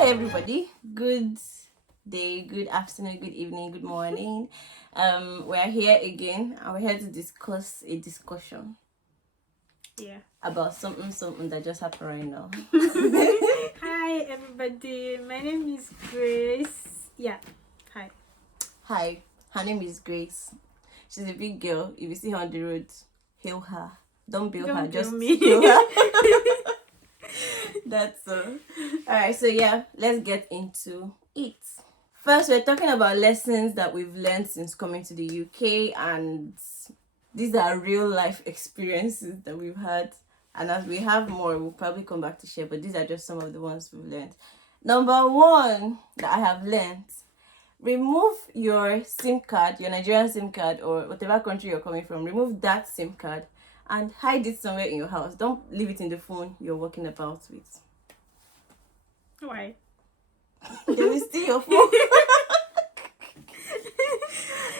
Hi everybody. Good day, good afternoon, good evening, good morning. We're here again and we're here to discuss a discussion Yeah. about something that just happened right now. Hi everybody, my name is Grace. Yeah. Hi. Hi, her name is Grace. She's a big girl. If you see her on the road, hail her. Don't bill her, Don't bill just me. hail her. That's all. Alright, so yeah, let's get into it. First, we're talking about lessons that we've learned since coming to the UK, and these are real life experiences that we've had. And as we have more, we'll probably come back to share, but these are just some of the ones we've learned. Number one that I have learned, remove your SIM card, your Nigerian SIM card, or whatever country you're coming from, remove that SIM card and hide it somewhere in your house. Don't leave it in the phone you're walking about with. Why? They will steal your phone.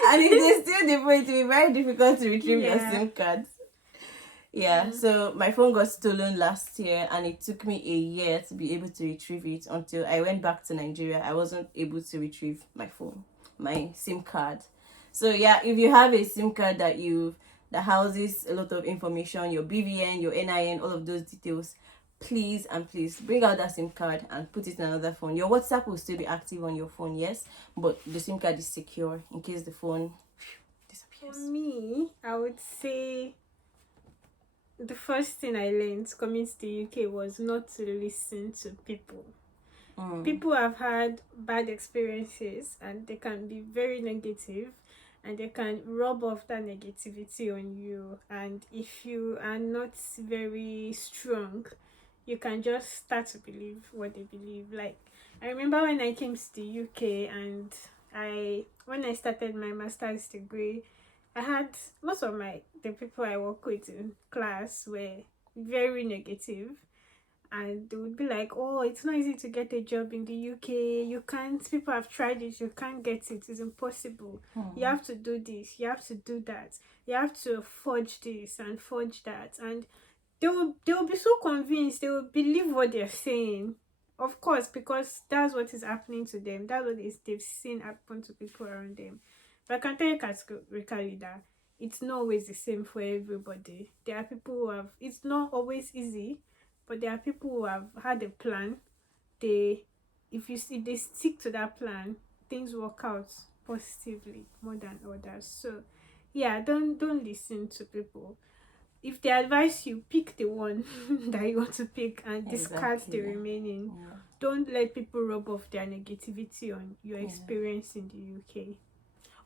And if they steal the phone, it will be very difficult to retrieve your Yeah. SIM card. Yeah, so my phone got stolen last year and it took me a year to be able to retrieve it until I went back to Nigeria. I wasn't able to retrieve my phone, my SIM card. So yeah, if you have a SIM card that houses a lot of information, your BVN, your NIN, all of those details, please and please bring out that SIM card and put it in another phone. Your WhatsApp will still be active on your phone, yes, but the SIM card is secure in case the phone For disappears. me, I would say the first thing I learned coming to the UK was not to listen to people. People have had bad experiences and they can be very negative and they can rub off that negativity on you, and if you are not very strong, you can just start to believe what they believe. Like, I remember when I came to the UK and when I started my master's degree, I had most of the people I work with in class were very negative, and they would be like, oh, it's not easy to get a job in the UK. You can't, people have tried it, you can't get it, it's impossible. You have to do this, you have to do that, you have to forge this and forge that. And they will be so convinced, they will believe what they're saying. Of course, because that's what is happening to them. That's what they've seen happen to people around them. But I can tell you categorically that it's not always the same for everybody. There are people who have, it's not always easy, but there are people who have had a plan. They, if you see, they stick to that plan, things work out positively more than others. So yeah, don't listen to people. If they advise you, pick the one that you want to pick and discard the Exactly. remaining. Yeah. Don't let people rub off their negativity on your Yeah. experience in the UK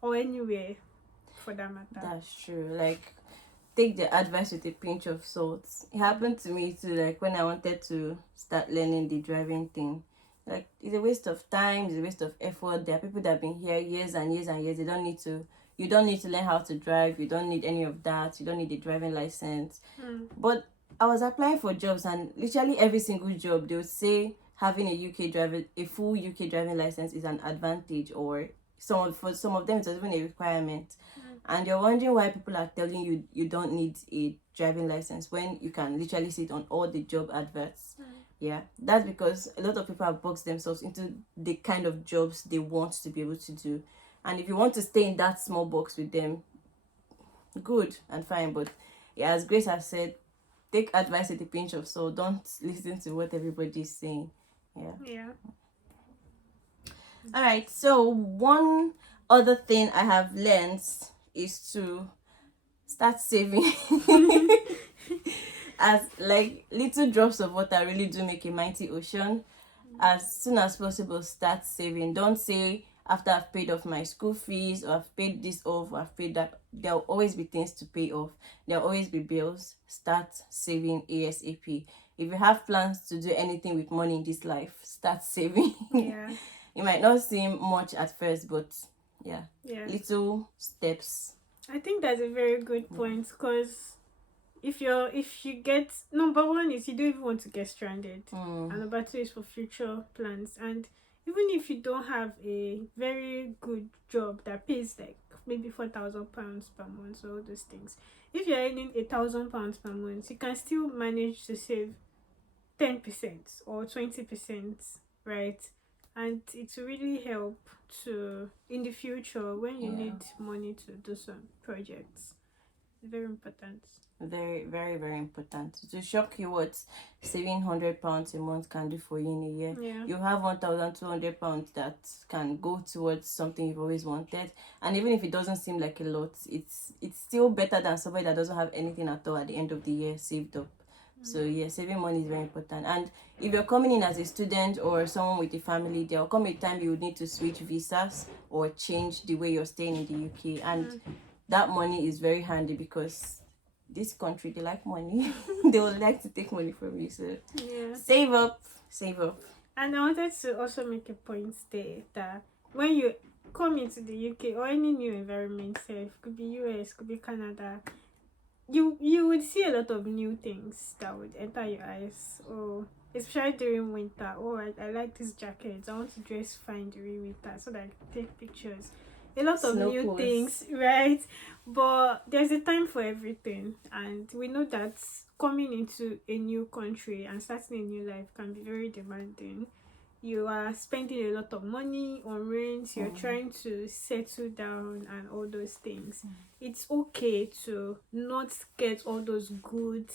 or anywhere for that matter. That's true. Like, take the advice with a pinch of salt. It happened to me too, like when I wanted to start learning the driving thing. Like, it's a waste of time, it's a waste of effort. There are people that have been here years and years and years. You don't need to learn how to drive, you don't need any of that, you don't need a driving license. But I was applying for jobs and literally every single job they would say having a full UK driving license is an advantage, or for some of them it's even a requirement. And you're wondering why people are telling you you don't need a driving license when you can literally see it on all the job adverts. Yeah, that's because a lot of people have boxed themselves into the kind of jobs they want to be able to do. And if you want to stay in that small box with them, good and fine. But yeah, as Grace has said, take advice with a pinch of salt. Don't listen to what everybody's saying. Yeah. All right. So one other thing I have learned is to start saving. As like little drops of water really do make a mighty ocean. As soon as possible, start saving. Don't say after I've paid off my school fees, or I've paid this off, or I've paid that. There'll always be things to pay off. There'll always be bills. Start saving ASAP. If you have plans to do anything with money in this life, start saving. Yeah. It might not seem much at first, but yeah, Yeah. little steps. I think that's a very good point, because if you get, number one is you don't even want to get stranded, and number two is for future plans. And even if you don't have a very good job that pays like maybe £4,000 per month or all those things, if you're earning £1,000 per month, you can still manage to save 10% or 20% right? And it will really help to in the future when you Yeah. need money to do some projects. Very important. Very, very, very important. To shock you what saving £100 a month can do for you in a year. Yeah. You have £1,200 that can go towards something you've always wanted. And even if it doesn't seem like a lot, it's still better than somebody that doesn't have anything at all at the end of the year saved up. So yeah, saving money is very important. And if you're coming in as a student or someone with a family, there will come a time you would need to switch visas or change the way you're staying in the UK. And that money is very handy because this country, they like money. They would like to take money from you. So Yeah. save up, save up. And I wanted to also make a point there that when you come into the UK or any new environment, say, could be US, could be Canada, you would see a lot of new things that would enter your eyes. Or especially during winter. Oh, I like this jacket. I want to dress fine during winter so that I can take pictures. A lot of Snow new pose. things, right? But there's a time for everything, and we know that coming into a new country and starting a new life can be very demanding. You are spending a lot of money on rent, you're trying to settle down and all those things. It's okay to not get all those good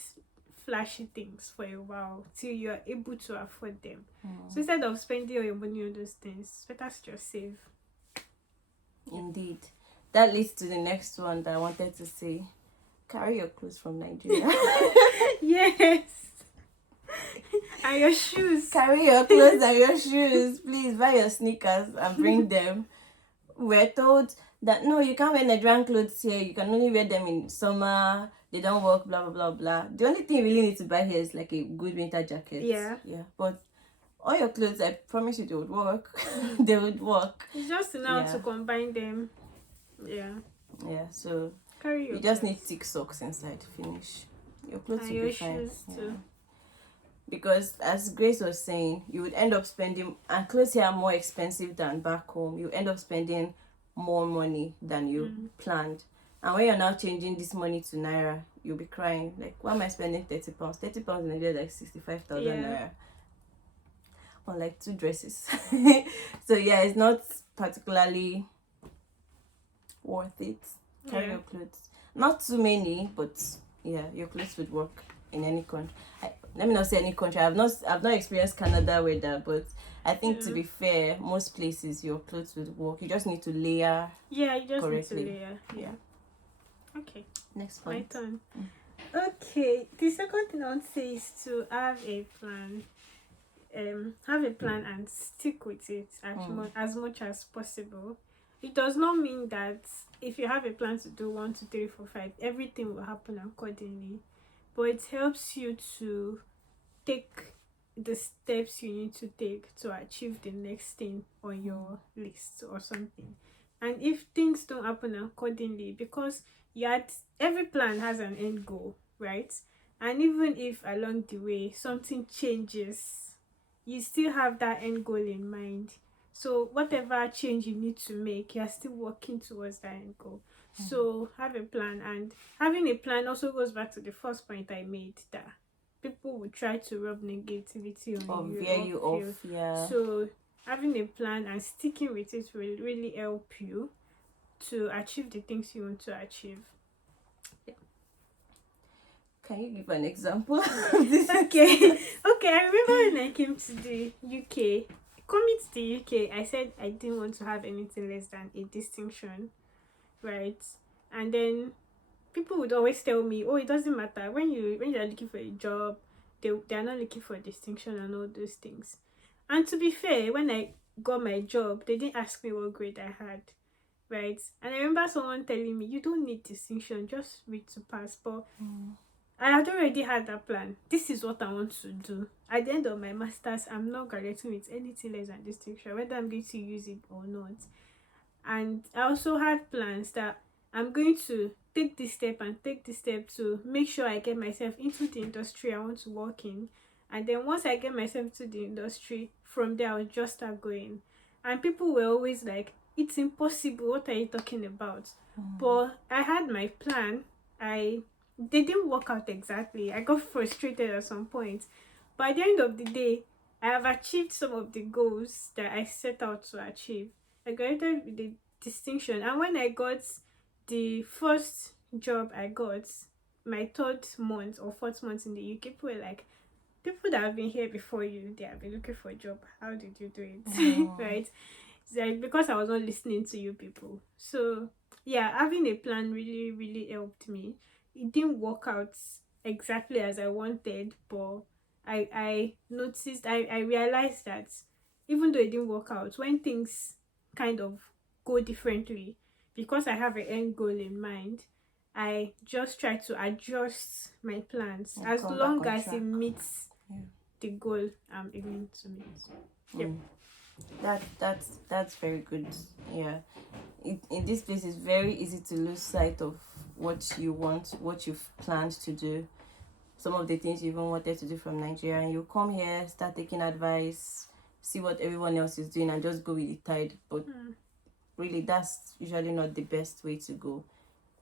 flashy things for a while till you are able to afford them. So instead of spending all your money on those things, better to just save. Indeed. That leads to the next one that I wanted to say. Carry your clothes from Nigeria. Yes. And your shoes. Carry your clothes and your shoes. Please buy your sneakers and bring them. We're told that no, you can't wear Nigerian clothes here. You can only wear them in summer. They don't work, blah, blah, blah, blah. The only thing you really need to buy here is like a good winter jacket. Yeah. Yeah. But all your clothes, I promise you, they would work. They would work. It's just now to combine them. Yeah. Yeah, so Carry your you just clothes. need thick socks inside. Finish. Your clothes And will your be fine. shoes too. Because as Grace was saying, you would end up spending, and clothes here are more expensive than back home. You end up spending more money than you planned. And when you're now changing this money to Naira, you'll be crying. Like, why am I spending £30? £30 in Nigeria is like 65,000 Naira. On like 2 dresses. So yeah, it's not particularly worth it. Carry your clothes. Not too many, but yeah, your clothes would work in any country. Let me not say any country. I've not experienced Canada weather, but I think to be fair, most places your clothes would work. You just need to layer. Yeah, you just correctly. need to layer. Yeah. Okay. Next My point. turn. Okay. The second thing I want to say is to have a plan. Have a plan and stick with it as much as possible. It does not mean that if you have a plan to do 1, 2, 3, 4, 5, everything will happen accordingly. But it helps you to take the steps you need to take to achieve the next thing on your list or something. And if things don't happen accordingly, because every plan has an end goal, right? And even if along the way something changes, you still have that end goal in mind. So whatever change you need to make, you're still working towards that end goal. So have a plan, and having a plan also goes back to the first point I made, that people will try to rub negativity on you, veer you off. Yeah. So having a plan and sticking with it will really help you to achieve the things you want to achieve. Can you give an example? Okay. I remember when I came to the UK. Coming to the UK, I said I didn't want to have anything less than a distinction, right? And then people would always tell me, "Oh, it doesn't matter when you're looking for a job, they are not looking for a distinction and all those things." And to be fair, when I got my job, they didn't ask me what grade I had, right? And I remember someone telling me, "You don't need distinction, just read to pass." But I had already had that plan. This is what I want to do. At the end of my master's, I'm not graduating with anything less than distinction, whether I'm going to use it or not. And I also had plans that I'm going to take this step and take this step to make sure I get myself into the industry I want to work in. And then once I get myself into the industry, from there I'll just start going. And people were always like, "It's impossible, what are you talking about?" But I had my plan. They didn't work out exactly. I got frustrated at some point. But at the end of the day, I have achieved some of the goals that I set out to achieve. I graduated with the distinction, and when I got the first job I got, my third month or fourth month in the UK, people were like, people that have been here before you, they have been looking for a job. How did you do it? Mm. Right? It's like because I was not listening to you people. So yeah, having a plan really, really helped me. It didn't work out exactly as I wanted, but I noticed, I realized that even though it didn't work out, when things kind of go differently, because I have an end goal in mind, I just try to adjust my plans And as come back long on as track. it meets Yeah. the goal I'm aiming to meet. Yep. That's very good. Yeah. In this place, it's very easy to lose sight of what you want, what you've planned to do, some of the things you even wanted to do from Nigeria, and you come here, start taking advice, see what everyone else is doing, and just go with the tide. But really, that's usually not the best way to go.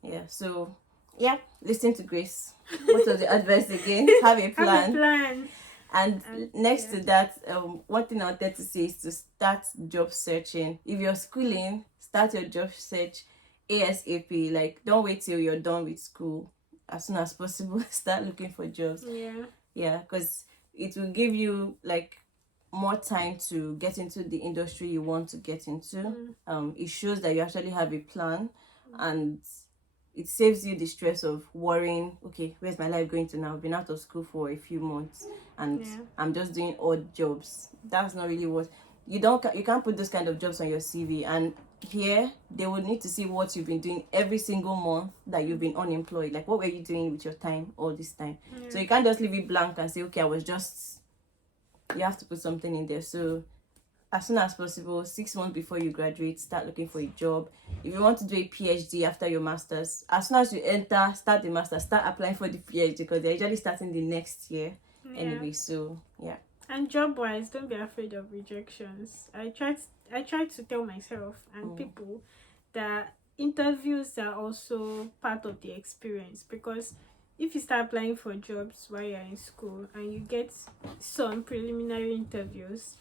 Yeah. So, yeah, listen to Grace. What was the advice again? Have a Have a plan. plan. And next yeah. to that, one thing I wanted to say is to start job searching. If you're schooling, start your job search ASAP. Like, don't wait till you're done with school. As soon as possible, start looking for jobs. Yeah. Yeah, because it will give you like more time to get into the industry you want to get into. It shows that you actually have a plan, and it saves you the stress of worrying, okay, where's my life going to now? I've been out of school for a few months and Yeah. I'm just doing odd jobs. That's not really what you can't put those kind of jobs on your CV. And here they would need to see what you've been doing every single month that you've been unemployed. Like, what were you doing with your time all this time? So you can't just leave it blank and say, okay, you have to put something in there. So as soon as possible, 6 months before you graduate, start looking for a job. If you want to do a PhD after your master's, as soon as you enter, start the master, start applying for the PhD, because they're usually starting the next year anyway. So yeah. And job wise, don't be afraid of rejections. I try to tell myself and people that interviews are also part of the experience, because if you start applying for jobs while you're in school and you get some preliminary interviews,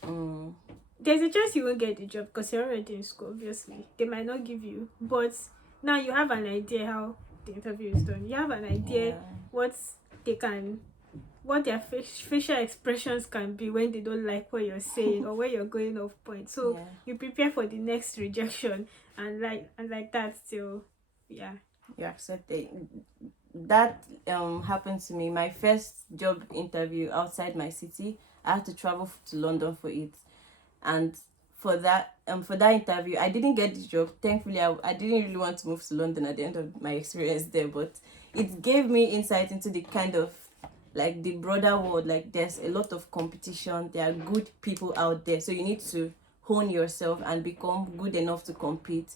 there's a chance you won't get the job because you're already in school. Obviously they might not give you, but now you have an idea how the interview is done. You have an idea what their facial expressions can be when they don't like what you're saying or when you're going off point. So you prepare for the next rejection, and like that till you accept it. That happened to me. My first job interview outside my city, I had to travel to London for it. And for that interview, I didn't get the job. Thankfully, I didn't really want to move to London at the end of my experience there, but it gave me insight into the kind of like the broader world. Like, there's a lot of competition, there are good people out there, so you need to hone yourself and become good enough to compete.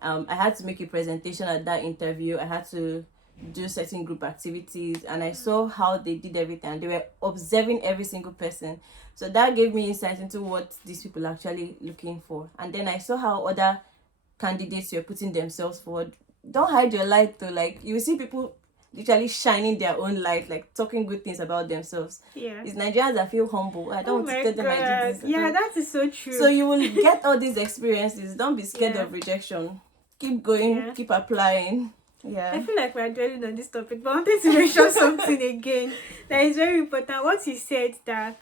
I had to make a presentation at that interview. I had to do certain group activities, and I saw how they did everything, and they were observing every single person. So that gave me insight into what these people are actually looking for. And then I saw how other candidates were putting themselves forward. Don't hide your light though. Like, you see people literally shining their own light, like talking good things about themselves. It's Nigerians that feel humble. I don't want to tell them I did this. Yeah, that is so true. So you will get all these experiences. Don't be scared of rejection. Keep going, keep applying. Yeah. I feel like we're dwelling on this topic, but I wanted to mention something again that is very important. What you said, that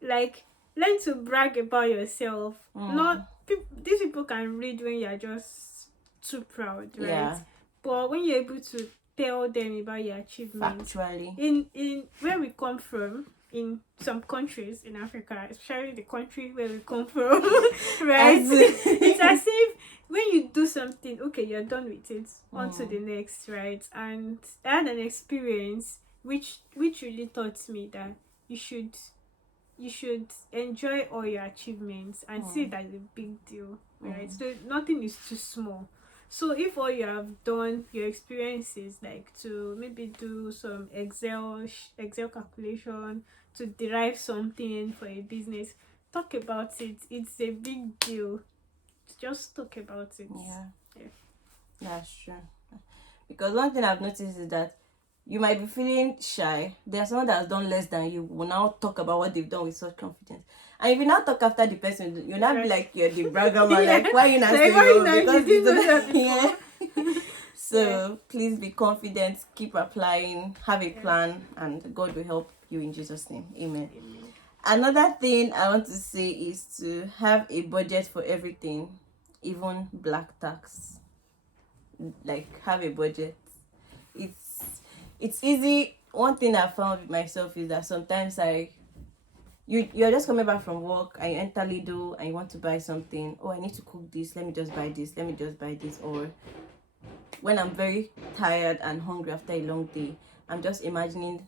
like, learn to brag about yourself. Not these people can read when you're just too proud, right? Yeah. But when you're able to tell them about your achievements, Factually. in where we come from, in some countries in Africa, especially the country where we come from, right? It's as if when you do something, okay, you're done with it, on to the next, right? And I had an experience which really taught me that you should enjoy all your achievements and see it as a big deal, right? So nothing is too small. So if all you have done, your experiences, like to maybe do some Excel calculation to derive something for a business, talk about it. It's a big deal. Just talk about it. Yeah. That's true. Because one thing I've noticed is that you might be feeling shy. There's someone that has done less than you will now talk about what they've done with such confidence. And if you not talk after the person, you'll not be Right. like you're the bragger man. Yeah. Like, why you not Like, saying why you oh, not- you because didn't know it's that yeah. before? So please be confident, keep applying, have a Yeah. plan, and God will help you in Jesus' name. Amen. Amen. Another thing I want to say is to have a budget for everything, even black tax. Like, have a budget. It's easy. One thing I found with myself is that sometimes you're just coming back from work and you enter Lidl and you want to buy something. Oh, I need to cook this. Let me just buy this. Let me just buy this. Or when I'm very tired and hungry after a long day, I'm just imagining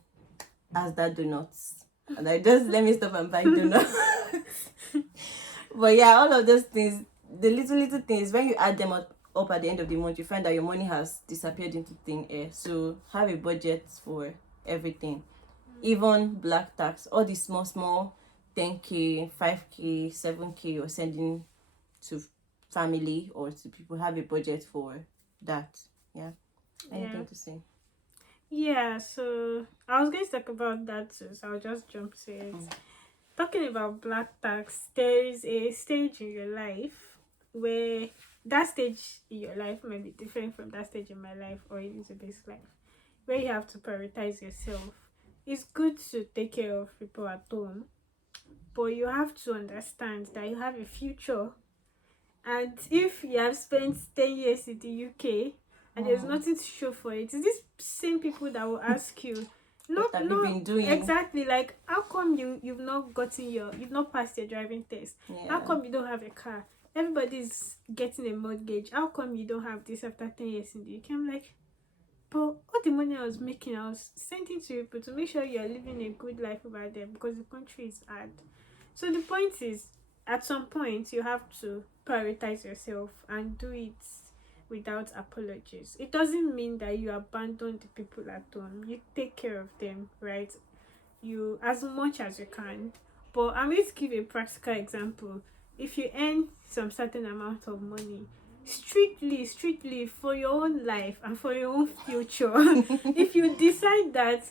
Asda donuts, and I just let me stop and buy donuts. But yeah, all of those things, the little things, when you add them up at the end of the month, you find that your money has disappeared into thin air. So have a budget for everything, even black tax, all the small 10K, 5K, 7K you're sending to family or to people. Have a budget for that. Yeah. Anything Yeah. to say? Yeah, so I was going to talk about that too, so I'll just jump to it. Talking about black tax, there is a stage in your life where that stage in your life might be different from that stage in my life or Elizabeth's life, where you have to prioritize yourself. It's good to take care of people at home, but you have to understand that you have a future. And if you have spent 10 years in the UK and there's nothing to show for it, it's these same people that will ask you, What have you been doing? exactly, like, how come you've not passed your driving test? Yeah. How come you don't have a car? Everybody's getting a mortgage. How come you don't have this after 10 years in the UK? I'm like, but all the money I was making, I was sending to people to make sure you're living a good life over there because the country is hard. So the point is, at some point, you have to prioritize yourself and do it without apologies. It doesn't mean that you abandon the people at home. You take care of them, right? You, as much as you can. But I'm going to give a practical example. If you earn some certain amount of money, strictly for your own life and for your own future, if you decide that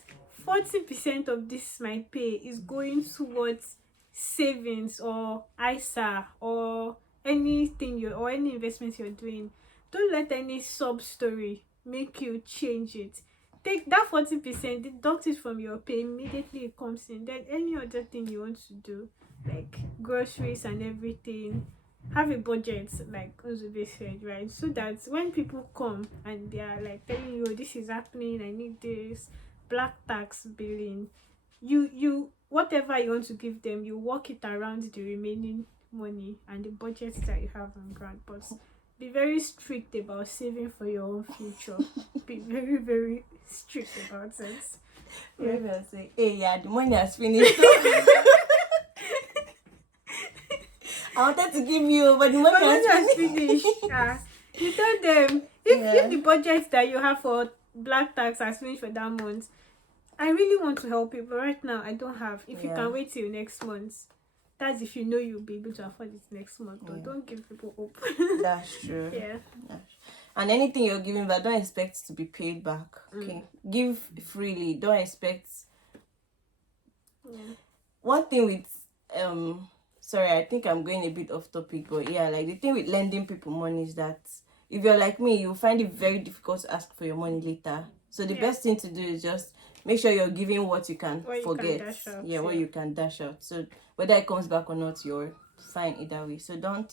40% of this my pay is going towards savings or ISA or anything or any investment you're doing, don't let any sub story make you change it. Take that 40%, deduct it from your pay immediately it comes in. Then any other thing you want to do, like groceries and everything, have a budget, like Uzube said, right? So that when people come and they are like telling you, this is happening, I need this, black tax billing, you whatever you want to give them, you work it around the remaining money and the budget that you have on ground. But be very strict about saving for your own future. Be very, very strict about it. Yeah. Maybe I'll say, hey, yeah, the money has finished. I wanted to give you, but the money has finished. You tell them, if the budget that you have for black tax has finished for that month, I really want to help you, but right now I don't have. If you can wait till next month, that's if you know you'll be able to afford it next month. Don't give people hope. That's true. Yeah. And anything you're giving back, don't expect to be paid back. Okay, give freely. Don't expect. One thing with sorry, I think I'm going a bit off topic, but yeah, like the thing with lending people money is that if you're like me, you'll find it very difficult to ask for your money later. So the best thing to do is just make sure you're giving what you can forget. What you can dash out. So whether it comes back or not, you're fine either way. So don't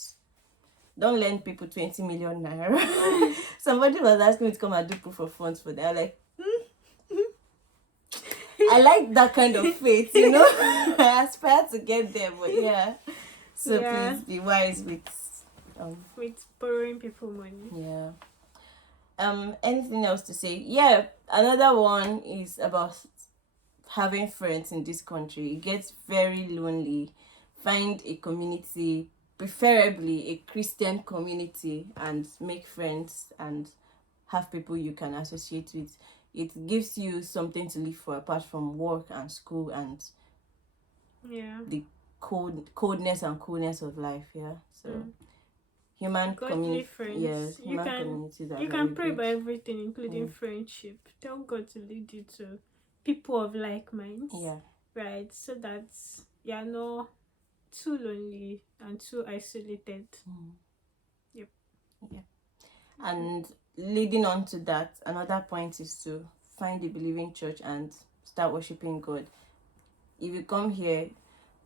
lend people 20 million naira. Somebody was asking me to come and do proof of funds for that. I'm like, I like that kind of faith, you know. I aspire to get there, but yeah. So please be wise with borrowing people money. Yeah. Anything else to say? Yeah, another one is about having friends in this country. It gets very lonely. Find a community, preferably a Christian community, and make friends and have people you can associate with. It gives you something to live for apart from work and school and the coldness and coolness of life. Yeah. So human community, yes, you can pray about everything, including friendship. Tell God to lead you to people of like minds. Yeah. Right, so that you're not too lonely and too isolated. Yep. Yeah. And leading on to that, another point is to find a believing church and start worshiping God. If you come here,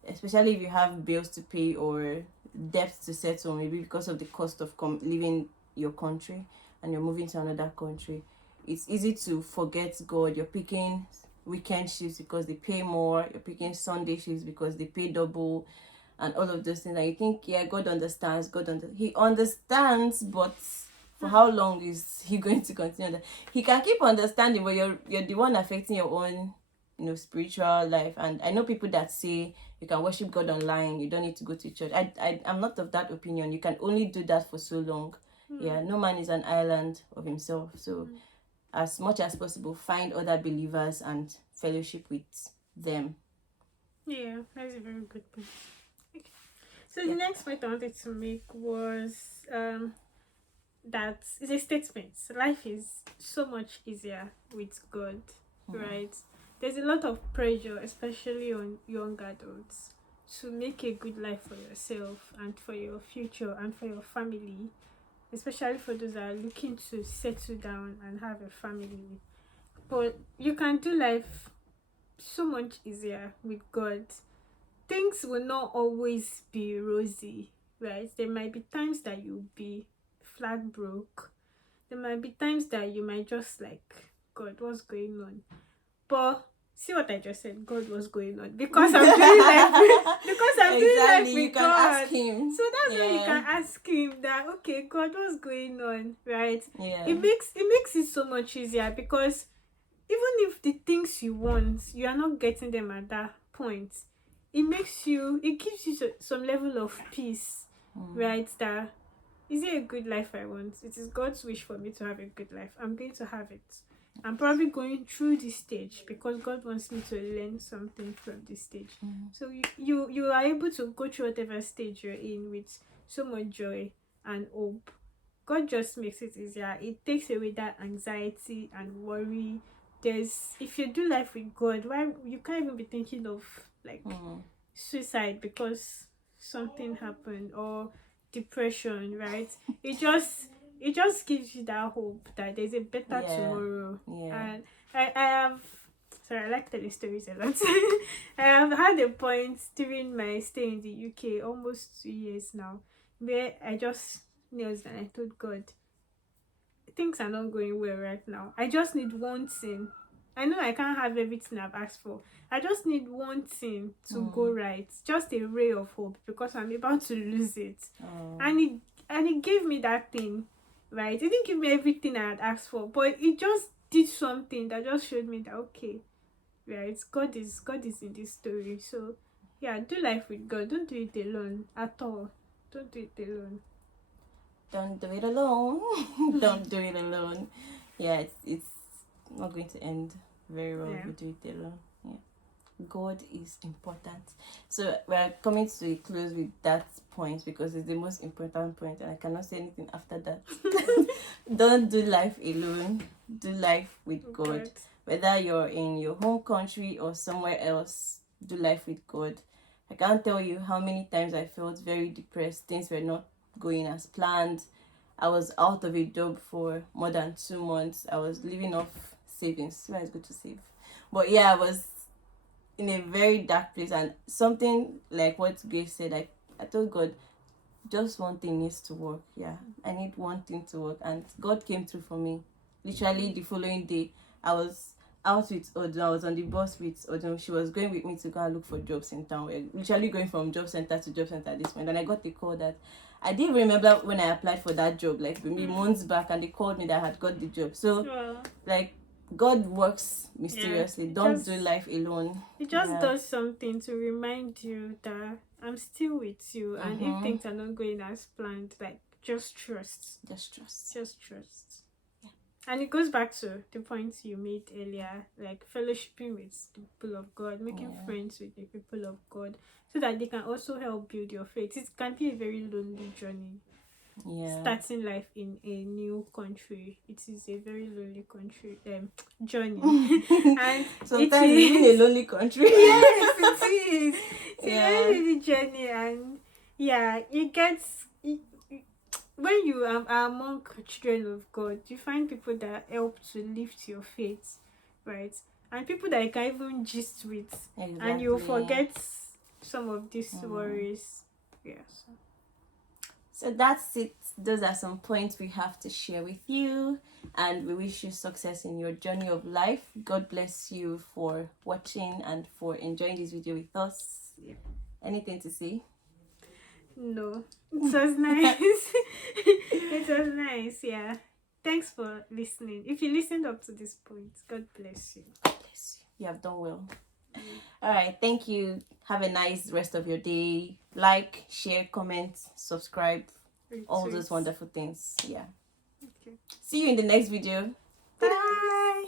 especially if you have bills to pay or debts to settle, maybe because of the cost of leaving your country and you're moving to another country, it's easy to forget God. You're picking weekend shifts because they pay more, you're picking Sunday shifts because they pay double, and all of those things. And you think, yeah, God understands, He understands, but for how long is He going to continue that? He can keep understanding, but you're the one affecting your own, spiritual life. And I know people that say you can worship God online, you don't need to go to church. I'm not of that opinion. You can only do that for so long. Yeah, no man is an island of himself. So as much as possible, find other believers and fellowship with them. Yeah, that's a very good point. Okay. So the next point I wanted to make was that is a statement. Life is so much easier with God, right? There's a lot of pressure, especially on young adults, to make a good life for yourself and for your future and for your family, especially for those that are looking to settle down and have a family. But you can do life so much easier with God. Things will not always be rosy, right? There might be times that you'll be flat broke. There might be times that you might just like, God, what's going on? But see what I just said, God, what's going on? Because I'm doing life because I'm doing life with You can God. ask Him. So that's why you can ask Him that, okay, God, what's going on? Right? Yeah. It makes it so much easier, because even if the things you want, you are not getting them at that point, it gives you some level of peace, right? That is it a good life I want? It is God's wish for me to have a good life. I'm going to have it. I'm probably going through this stage because God wants me to learn something from this stage. So you are able to go through whatever stage you're in with so much joy and hope. God just makes it easier. It takes away that anxiety and worry. If you do life with God, why you can't even be thinking of like suicide because something happened, or depression, right? It just gives you that hope that there's a better tomorrow. And I like telling stories a lot. I have had a point during my stay in the UK, almost 2 years now, where I just knelt and I told God, things are not going well right now. I just need one thing. I know I can't have everything I've asked for. I just need one thing to go right. Just a ray of hope, because I'm about to lose it. And it gave me that thing, right? It didn't give me everything I had asked for, but it just did something that just showed me that, okay, right, God is in this story. So yeah, do life with God. Don't do it alone at all. Don't do it alone. Don't do it alone. Don't do it alone. Yeah, it's not going to end very well if you do it alone. Yeah, God is important. So we're coming to a close with that point because it's the most important point, and I cannot say anything after that. Don't do life alone. Do life with God. Whether you're in your home country or somewhere else, do life with God. I can't tell you how many times I felt very depressed. Things were not going as planned. I was out of a job for more than 2 months. I was living off savings. Where it's good to save. But yeah, I was in a very dark place, and something like what Grace said, I told God, just one thing needs to work. Yeah, I need one thing to work, and God came through for me. Literally the following day, I was out with Odun. I was on the bus with Odun. She was going with me to go and look for jobs in town. We're literally going from job center to job center at this point. And I got the call that I didn't remember when I applied for that job, like maybe months back, and they called me that I had got the job. So, like, God works mysteriously. Don't do life alone. It just does something to remind you that I'm still with you, and if things are not going as planned, like, just trust. Just trust. Just trust. And it goes back to the points you made earlier, like fellowshipping with the people of God, making friends with the people of God, so that they can also help build your faith. It can be a very lonely journey. Starting life in a new country, it is a very lonely journey. And sometimes living in a lonely country. Yes, it is. See, Yeah. the journey, and yeah, when you are among children of God, you find people that help to lift your faith, right? And people that you can even gist with, and you'll Exactly. forget some of these worries. Yeah. So that's it. Those are some points we have to share with you, and we wish you success in your journey of life. God bless you for watching and for enjoying this video with us. Yeah. Anything to say? No, it was nice. It was nice, yeah. Thanks for listening. If you listened up to this point, God bless you. God bless you. You have done well. All right, thank you. Have a nice rest of your day. Like, share, comment, subscribe, all those wonderful things. Yeah. Okay. See you in the next video. Bye.